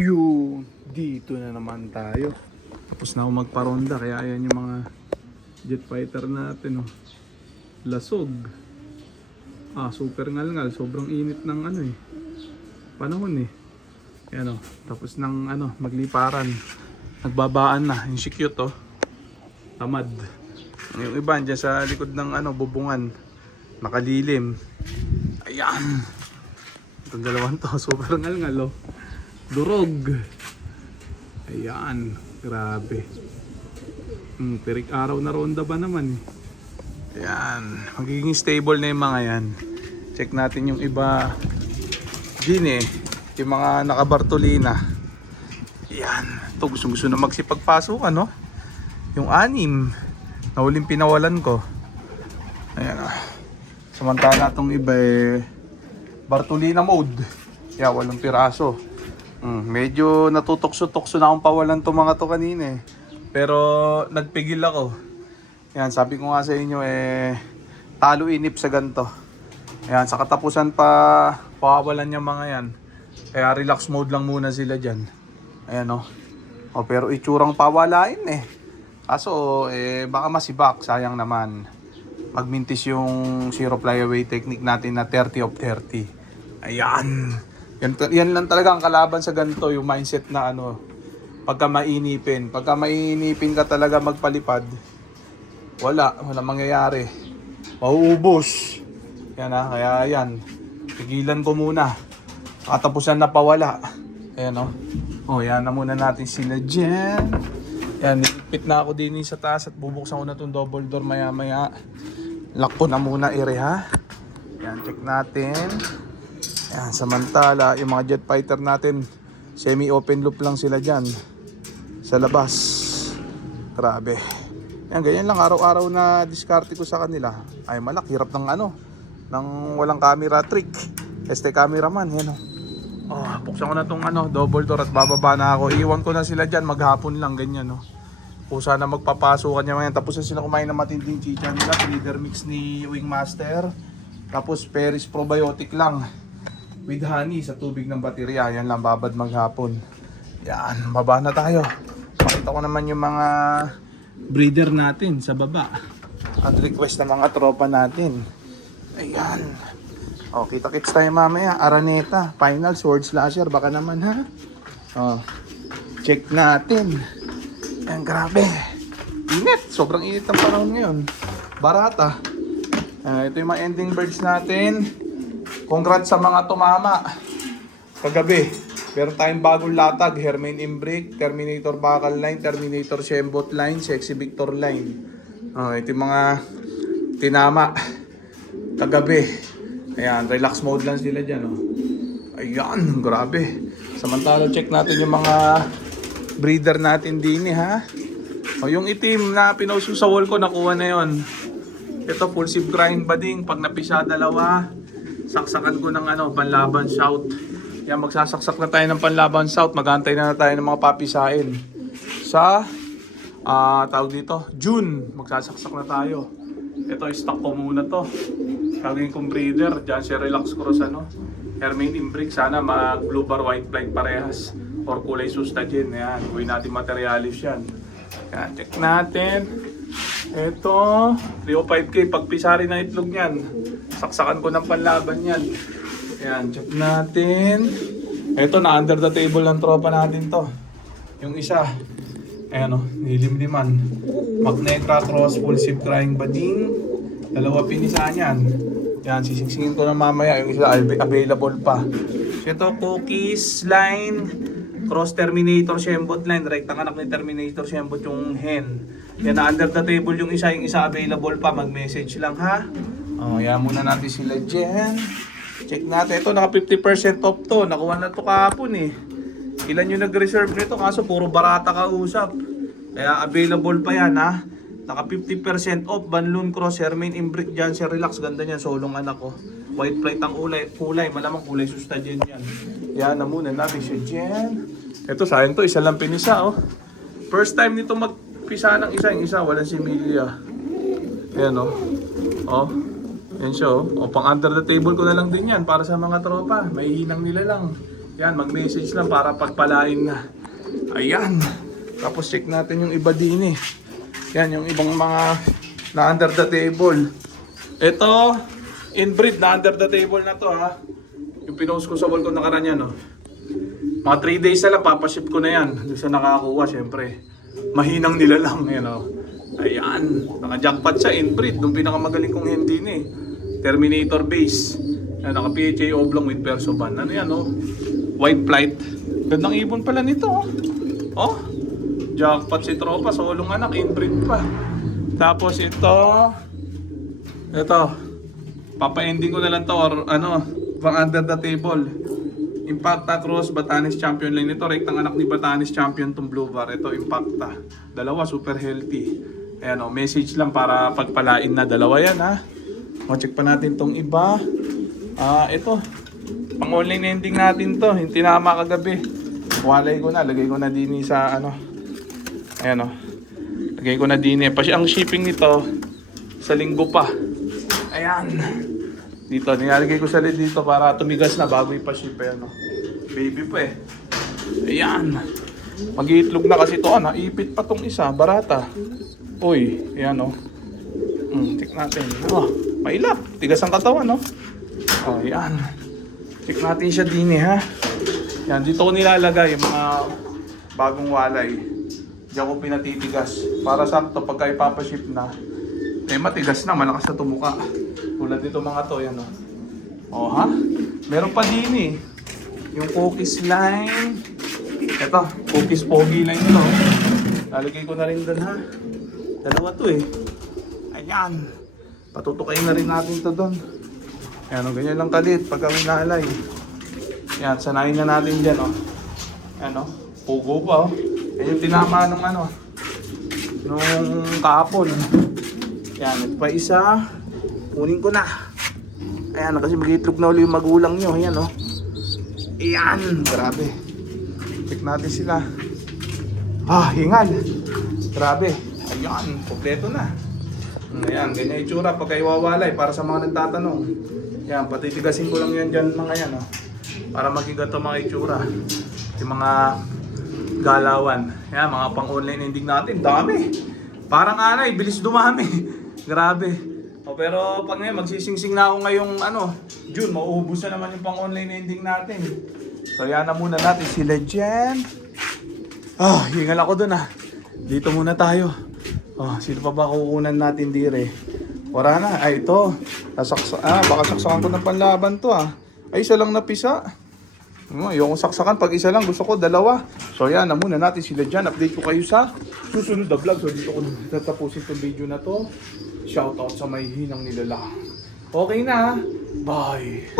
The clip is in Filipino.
Yun, dito na naman tayo. Tapos na ako magparonda, kaya ayan yung mga jet fighter natin, oh. Lasog. Super ngal-ngal. Sobrang init ng panahon eh. Ayan, oh. Tapos ng magliparan. Nagbabaan na. Yung si cute, oh. Tamad. Yung iba dyan sa likod ng bubungan. Nakalilim. Ayan. Itong dalawang to, super ngal-ngal, oh. Durog. Ayan, grabe. Perik araw na ronda ba naman eh. Ayan, magiging stable na yung mga yan. Check natin yung iba din eh. Yung mga nakabartolina. Ayan, ito gusto na magsipagpasok ano. Yung 6 na huling pinawalan ko. Ayan ah. Samantala itong iba eh Bartolina mode. Kaya 8 piraso. Medyo natutokso-tokso na akong pawalan to mga to kanina eh. Pero nagpigil ako. Yan, sabi ko nga sa inyo talo inip sa ganito. Yan, sa katapusan pa pawawalan yung mga yan. Kaya relax mode lang muna sila dyan. Ayan o. Pero itsurang pawalain eh. Kaso baka masibak, sayang naman. Magmintis yung zero flyaway technique natin na 30 of 30. Ayan. Yan lang talaga ang kalaban sa ganito, yung mindset na pagka mainipin. Pagka mainipin ka talaga magpalipad, wala mangyayari. Mauubos. Yan kaya yan. Pigilan ko muna. Katapusan na pawala. Ayan yan na muna natin sila dyan. Yan, nilipit na ako din sa taas at bubuksan ko na itong double door maya maya. Lock ko na muna ha. Yan, check natin. Yan, samantala, yung mga jet fighter natin, semi-open loop lang sila dyan sa labas. Grabe. Yan, ganyan lang araw-araw na diskarte ko sa kanila. Ay malak, hirap ng ng walang camera trick. Este cameraman, yan buksan ko na tong double door at bababa na ako. Iwan ko na sila dyan, maghapon lang, ganyan Kung sana magpapasukan niya ngayon. Tapos na sila kumain ng matinding chicha nila, leader mix ni Wingmaster. Tapos Paris probiotic lang with honey sa tubig ng baterya. Yan lang, babad maghapon. Yan, baba na tayo. Pakita ko naman yung mga breeder natin sa baba at request ng mga tropa natin. Ayan. Kita-kits tayo mamaya. Araneta, final sword slasher. Baka naman ha. Check natin. Ayan, grabe. Init. Sobrang init ng panahon ngayon. Barata. Ito yung mga ending birds natin. Congrats sa mga tumama kagabi. Meron tayong bagong latag. Hermain Imbric, Terminator Bakal Line, Terminator Shembot Line, Sexy Victor Line. Ito yung mga tinama kagabi. Ayan, relax mode lang sila dyan. Ayan, grabe. Samantala check natin yung mga breeder natin din ha. Yung itim na pinost sa wall ko, nakuha na yon. Ito full sip grind bading. Pag napisa dalawa, saksakan ko ng panlaban shout. Yan, magsasaksak na tayo ng panlaban shout. Maghantay na tayo ng mga papisain. Sa tawag dito, June, magsasaksak na tayo. Ito, stock ko muna to. Gagawin kong breeder. Diyan si Relax Cross Hermain Imbric. Sana mag blue bar white flag parehas. Or kulay sustagen. Yan, gawin natin materialis yan. Yan, check natin. Ito, 305k. Pagpisari na itlog yan. Saksakan ko ng panlaban yan. Ayan, check natin. Ito, na under the table ng tropa natin to. Yung isa, ayan nilimliman. Magnetra Cross, full sip crying bading. Dalawa pinisan yan. Ayan, sisingsingin ko na mamaya. Yung isa, available pa. So, ito, Cookies Line, Cross Terminator Shembot Line. Rectang anak ni Terminator Shembot yung hen. Yan, na under the table yung isa available pa. Mag-message lang ha. Yan muna natin sila dyan. Check natin. Ito, naka 50% off to. Nakuha na to kahapon eh. Ilan yung nag-reserve nito? Kaso puro barata kausap. Kaya available pa yan ha. Naka 50% off. Banlun Cross, Hermain Imbric dyan. Si Relax, ganda niyan. Solong anak ko. White plate ang kulay. Malamang kulay susta dyan yan. Yan na muna natin siya dyan. Ito, sayang to. Isa lang pinisa First time nito magpisa ng isa. Yung isa, walang similya. Ayan Yan siya pang under the table ko na lang din yan para sa mga tropa. May hinang nila lang. Yan, mag-message lang para pagpalain na. Ayan. Tapos check natin yung iba din eh. Yan, yung ibang mga na under the table. Ito, inbreed na under the table na to ha. Yung pinost ko sa wall ko nakaraan yan, no? Mga 3 days na lang, papaship ko na yan. Doon sa nakakuha, syempre. Mahinang nila lang, yan o. Ayan, naka-jackpot siya, inbreed. Nung pinakamagaling kong hindi ni Terminator base. Yan, naka-PHA oblong with perso ban. Ano yan, o? White flight. Gandang ibon pala nito, oh. Oh, jackpot si tropa, solong anak, inbreed pa. Tapos ito, papa-ending ko na lang to or ano, pang under the table. Impacta Cross Batanes Champion line ito, rektang anak ni Batanes Champion tong Blue Bar. Ito Impacta. Dalawa super healthy. Ayan o, message lang para pagpalain na dalawa yan ha. O, check pa natin tong iba. Ito, pang online ending natin to, yung tinama kagabi. Walay ko na, lagay ko na din sa ano. Ayan o. Lagay ko na din eh. Ang shipping nito sa linggo pa. Ayan. Dito, nilalagay ko sa lid dito para tumigas na bago ipa-ship. Ayan o. Baby pa eh. Ayan. Mag-iitlog na kasi ito. Naipit pa tong isa. Barata. Uy. Ayan o. Check natin. Mailap. Tigas ang katawan no. Ayan. Check natin siya din eh ha. Yan, dito ko nilalagay yung mga bagong walay. Diyan ko pinatitigas. Para sakto pagka ipapaship na, eh matigas na, malakas na tumuka. Tulad dito mga to, yan o. Oh, ha? Meron pa din eh. Yung cookies line. Ito, cookies pogi line to. Lalagay ko na rin doon ha. Dalawa to eh. Ayan. Patutukayin na rin natin to doon. Ayan o, ganyan lang kalit pagka minalay. Yan, sanayin na natin dyan, oh. Yan, oh. Pugo pa, oh. Yan yung tinama nung ano, nung kahapon. Yan, ito pa isa. Kunin ko na. Ayan, kasi mag-itlog na ulit yung magulang nyo. Ayan, oh. Ayan, grabe. Check natin sila. Hingal. Grabe. Ayan, kompleto na. Ayan, ganyan yung tsura pagka iwawalay para sa mga nagtatanong. Yan, patitigasin ko lang yan dyan mga yan, oh. Para maging ganito mga itsura. Yung mga galawan. Yan, mga pang-online ending natin. Dami. Parang anay, bilis dumami. Grabe. Pero pag ngayon, magsisingsing na ako ngayong June, mauubos na naman yung pang-online ending natin. So yan na muna natin si Legend. Hingal ako dun Dito muna tayo. Sino pa ba kukunan natin dire? Wala na. Ay, ito. Baka saksakan ko ng panlaban to Ay, isa lang napisa. Ayokong saksakan. Pag isa lang, gusto ko dalawa. So yan, na muna natin sila dyan. Update ko kayo sa susunod na vlog. So dito ko tatapusin itong video na to. Shoutout sa may hinang nilala. Okay na. Bye.